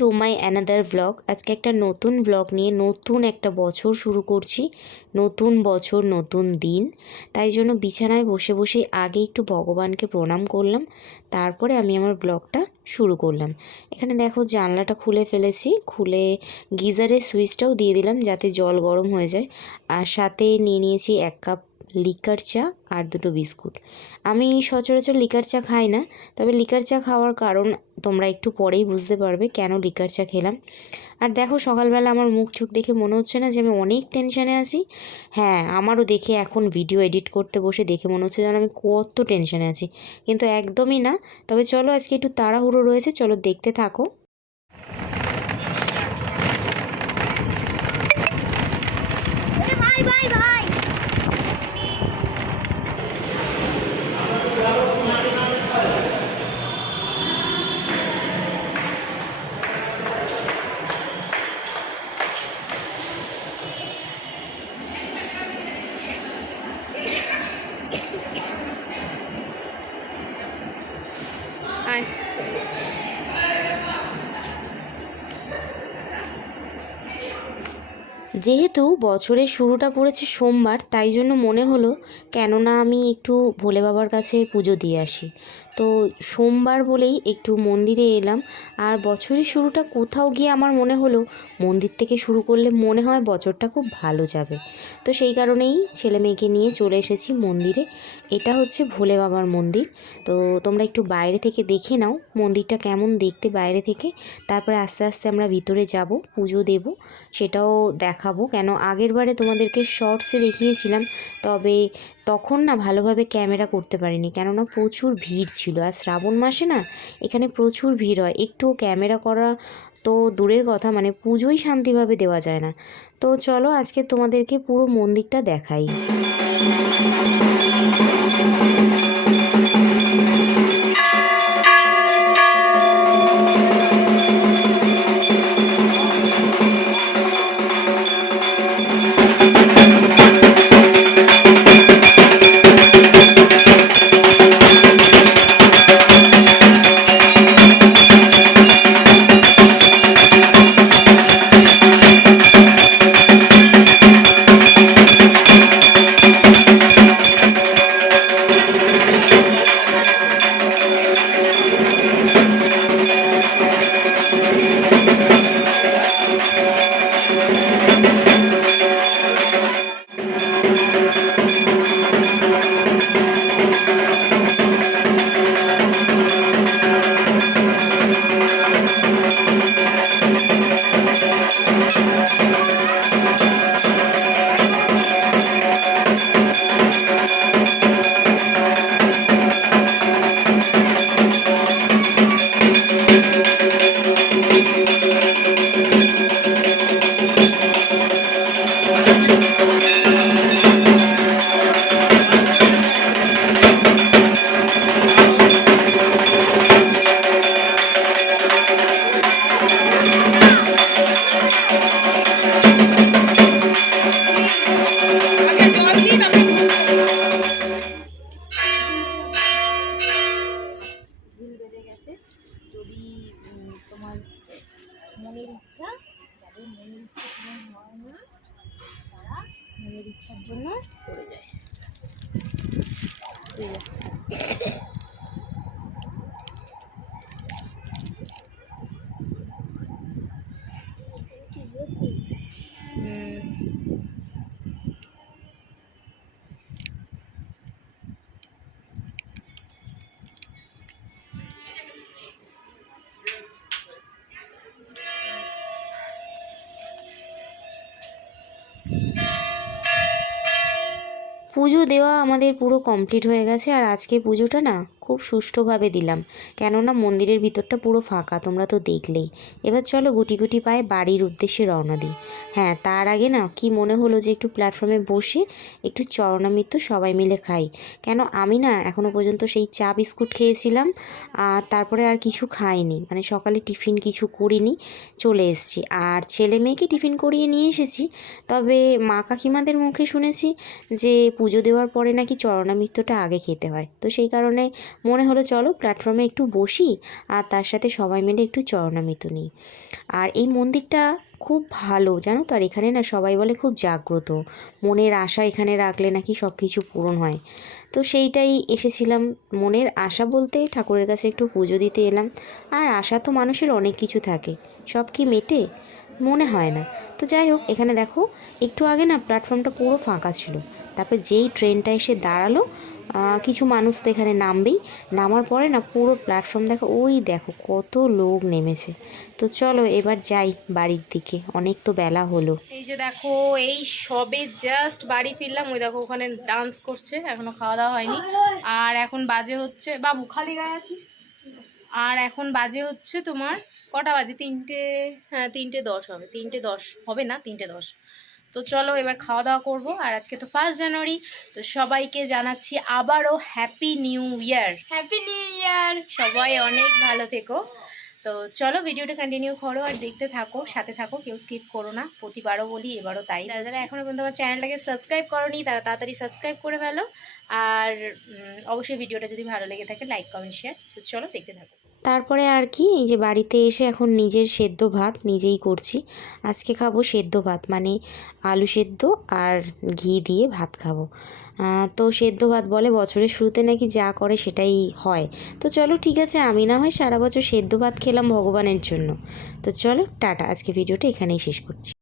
To my another blog আজকে একটা নতুন ব্লগ নিয়ে নতুন একটা বছর শুরু করছি। নতুন বছর, নতুন দিন। তাই জন্য বিছানায় বসে বসে আগে একটু ভগবানকে প্রণাম করলাম। তারপরে আমি আমার ব্লগটা শুরু করলাম। এখানে দেখো জানলাটা খুলে ফেলেছি। খুলে গিজারের সুইচটাও দিয়ে দিলাম যাতে জল গরম হয়ে যায়। আর সাথে নিয়ে নিয়েছি এক কাপ লিকার চা আর দুটো বিস্কুট। আমি সচরাচর লিকার চা খাই না, তবে লিকার চা খাওয়ার কারণ তোমরা একটু পরেই বুঝতে পারবে কেন লিকার চা খেলাম। আর দেখো, সকালবেলা আমার মুখ চোখ দেখে মনে হচ্ছে না যে আমি অনেক টেনশানে আছি। হ্যাঁ আমারও দেখে এখন ভিডিও এডিট করতে বসে দেখে মনে হচ্ছে যেন আমি কত টেনশানে আছি। কিন্তু একদমই না, তবে চলো আজকে একটু তাড়াহুড়ো রয়েছে, চলো দেখতে থাকো। ভাই ভাই! যেহেতু বছরের শুরুটা পড়েছে সোমবার, তাই জন্য মনে হলো, কেননা আমি একটু ভোলে বাবার কাছে পুজো দিয়ে আসি। তো সোমবার বলেই একটু মন্দিরে এলাম। আর বছরের শুরুটা কোথাও গিয়ে আমার মনে হলো, মন্দির থেকে শুরু করলে মনে হয় বছরটা খুব ভালো যাবে। তো সেই কারণেই ছেলে মেয়েকে নিয়ে চলে এসেছি মন্দিরে। এটা হচ্ছে ভোলে বাবার মন্দির। তো তোমরা একটু বাইরে থেকে দেখে নাও, মন্দিরটা কেমন দেখতে বাইরে থেকে। তারপরে আস্তে আস্তে আমরা ভিতরে যাব, পুজো দেব। সেটাও দেখাবো। কেন? আগের বারে তোমাদেরকে শর্টসে দেখিয়েছিলাম, তবে তখন না ভালোভাবে ক্যামেরা করতে পারিনি। কেননা প্রচুর ভিড় ছিল। আর শ্রাবণ মাসে না এখানে প্রচুর ভিড় হয়। একটুও ক্যামেরা করা তো দূরের কথা মানে পুজোই শান্তিভাবে দেওয়া যায় না। তো চলো আজকে তোমাদেরকে পুরো মন্দিরটা দেখাই। মনের ইচ্ছার জন্য করে যায় পুজো দেওয়া আমাদের পুরো কমপ্লিট হয়ে গেছে আর আজকে পুজোটা না খুব সুষ্ঠুভাবে দিলাম। কেননা মন্দিরের ভিতরটা পুরো ফাঁকা, তোমরা তো দেখলেই। এবার চলো গুটি গুটি পায়ে বাড়ির উদ্দেশ্যে রওনা দিই। হ্যাঁ তার আগে না, কি মনে হলো যে একটু প্ল্যাটফর্মে বসে একটু চরণামৃত্য সবাই মিলে খাই। কেন আমি না এখনও পর্যন্ত সেই চা বিস্কুট খেয়েছিলাম, আর তারপরে আর কিছু খাইনি। মানে সকালে টিফিন কিছু করিনি, চলে এসেছি। আর ছেলে মেয়েকে টিফিন করিয়ে নিয়ে এসেছি, তবে মা কাকিমাদের মুখে শুনেছি যে পুজো দেওয়ার পরে নাকি চরণামৃত্যটা আগে খেতে হয়। তো সেই কারণে মনে হলো চলো প্ল্যাটফর্মে একটু বসি আর তার সাথে সবাই মিলে একটু চরণামিত নিই আর এই মন্দিরটা খুব ভালো, জানো তো? আর এখানে না সবাই বলে খুব জাগ্রত। মনের আশা এখানে রাখলে নাকি সব কিছু পূরণ হয়। তো সেইটাই এসেছিলাম মনের আশা বলতে ঠাকুরের কাছে একটু পুজো দিতে এলাম। আর আশা তো মানুষের অনেক কিছু থাকে, সব কি মেটে? মনে হয় না। তো যাই হোক, এখানে দেখো, একটু আগে না প্ল্যাটফর্মটা পুরো ফাঁকা ছিল। তারপর যেই ট্রেনটা এসে দাঁড়াল কিছু মানুষ তো এখানে নামবেই। নামার পরে না পুরো প্ল্যাটফর্ম দেখো, ওই দেখো কত লোক নেমেছে। তো চলো এবার যাই বাড়ির দিকে, অনেক তো বেলা হলো। এই যে দেখো, এই সবে জাস্ট বাড়ি ফিরলাম, ওই দেখো ওখানে ডান্স করছে, এখনও খাওয়া দাওয়া হয়নি। আর এখন বাজে হচ্ছে, বাবু খালি গায়ে আছিস? আর এখন বাজে হচ্ছে তোমার কটা বাজে? তিনটে হ্যাঁ তিনটে দশ হবে, তিনটে দশ, হবে না, তিনটে দশ। তো চলো এবার খাওয়া দাওয়া করব। আর আজকে তো ফার্স্ট জানুয়ারি তো সবাইকে জানাচ্ছি আবারও happy new year happy new year সবাই অনেক ভালো থেকো। তো চলো ভিডিওটা কন্টিনিউ করো আর দেখতে থাকো সাথে থাকো কেউ স্কিপ করো না। প্রতিবারও বলি এবারও তাই। যারা যারা এখনও পর্যন্ত আমার চ্যানেলটাকে সাবস্ক্রাইব করোনি তারা তাড়াতাড়ি সাবস্ক্রাইব করে ফেলো। আর অবশ্যই ভিডিওটা যদি ভালো লেগে থাকে লাইক কমেন্ট শেয়ার তো চলো দেখতে থাকো। তারপরে আর কি, এই যে বাড়িতে এসে এখন নিজের সেদ্ধ ভাত নিজেই করছি। আজকে খাব সেদ্ধ ভাত মানে আলু সেদ্ধ আর ঘি দিয়ে ভাত খাব। তো সেদ্ধ ভাত বলে বছরের শুরুতে নাকি যা করে সেটাই হয়। তো চলো ঠিক আছে, আমি না হয় সারা বছর সেদ্ধ ভাত খেলাম ভগবানের জন্য। তো চলো, টাটা, আজকে ভিডিওটা এখানেই শেষ করছি।